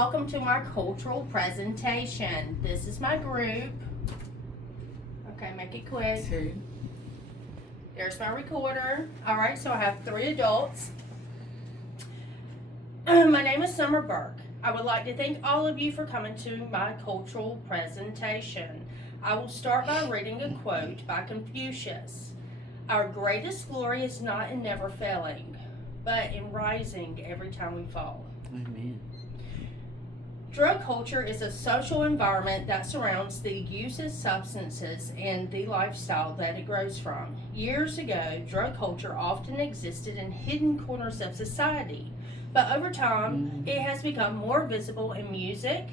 Welcome to my cultural presentation. This is my group. Okay, make it quick. There's my recorder. All right, so I have 3 adults. My name is Summer Burke. I would like to thank all of you for coming to my cultural presentation. I will start by reading a quote by Confucius. Our greatest glory is not in never failing, but in rising every time we fall. Amen. Drug culture is a social environment that surrounds the use of substances and the lifestyle that it grows from. Years ago, drug culture often existed in hidden corners of society, but over time, it has become more visible in music,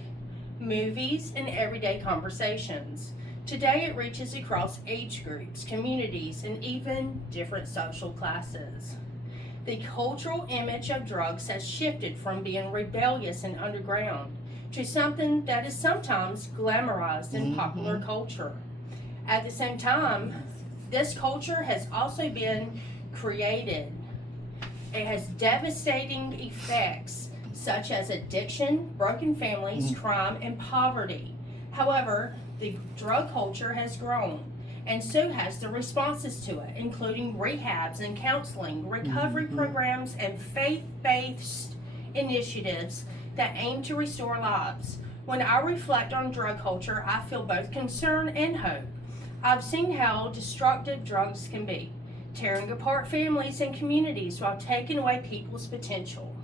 movies, and everyday conversations. Today, it reaches across age groups, communities, and even different social classes. The cultural image of drugs has shifted from being rebellious and underground to something that is sometimes glamorized in popular culture. At the same time, this culture has also been created. It has devastating effects such as addiction, broken families, crime, and poverty. However, the drug culture has grown, and so has the responses to it, including rehabs and counseling, recovery programs, and faith-based initiatives that aim to restore lives. When I reflect on drug culture, I feel both concern and hope. I've seen how destructive drugs can be, tearing apart families and communities while taking away people's potential.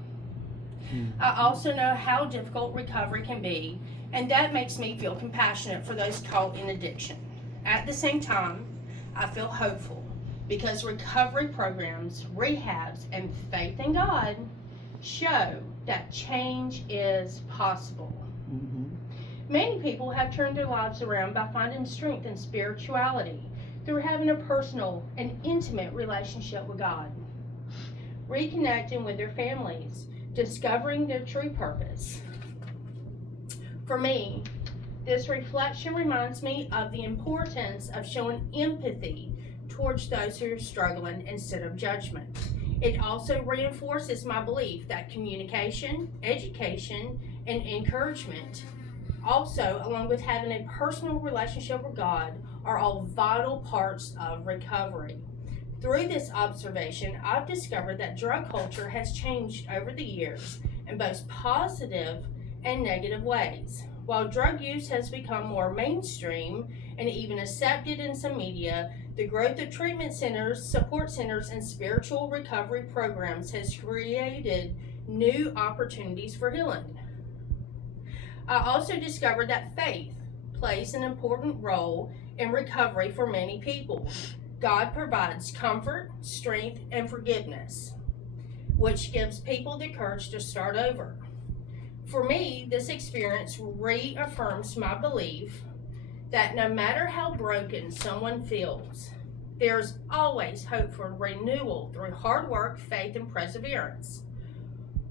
I also know how difficult recovery can be, and that makes me feel compassionate for those caught in addiction. At the same time, I feel hopeful because recovery programs, rehabs, and faith in God show that change is possible. Many people have turned their lives around by finding strength in spirituality through having a personal and intimate relationship with God, reconnecting with their families, discovering their true purpose. For me, this reflection reminds me of the importance of showing empathy towards those who are struggling instead of judgment. It also reinforces my belief that communication, education, and encouragement, also along with having a personal relationship with God, are all vital parts of recovery. Through this observation, I've discovered that drug culture has changed over the years in both positive and negative ways. While drug use has become more mainstream and even accepted in some media, the growth of treatment centers, support centers, and spiritual recovery programs has created new opportunities for healing. I also discovered that faith plays an important role in recovery for many people. God provides comfort, strength, and forgiveness, which gives people the courage to start over. For me, this experience reaffirms my belief that no matter how broken someone feels, there's always hope for renewal through hard work, faith, and perseverance.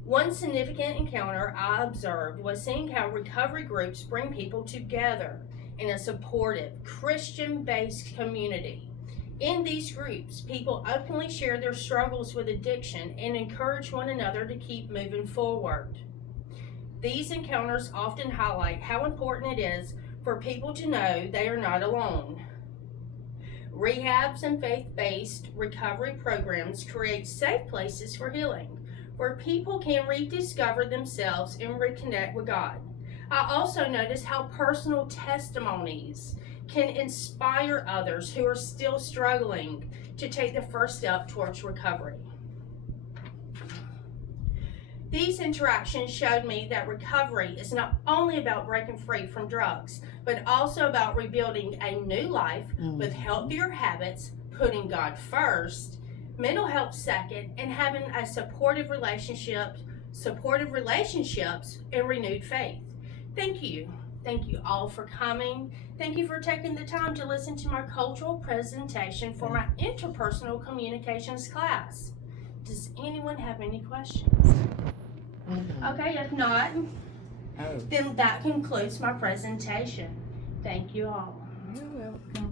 One significant encounter I observed was seeing how recovery groups bring people together in a supportive, Christian-based community. In these groups, people openly share their struggles with addiction and encourage one another to keep moving forward. These encounters often highlight how important it is for people to know they are not alone. Rehabs and faith-based recovery programs create safe places for healing, where people can rediscover themselves and reconnect with God. I also notice how personal testimonies can inspire others who are still struggling to take the first step towards recovery. These interactions showed me that recovery is not only about breaking free from drugs, but also about rebuilding a new life with healthier habits, putting God first, mental health second, and having a supportive relationships, and renewed faith. Thank you. Thank you all for coming. Thank you for taking the time to listen to my cultural presentation for my interpersonal communications class. Does anyone have any questions? Okay, if not, then that concludes my presentation. Thank you all. You're welcome.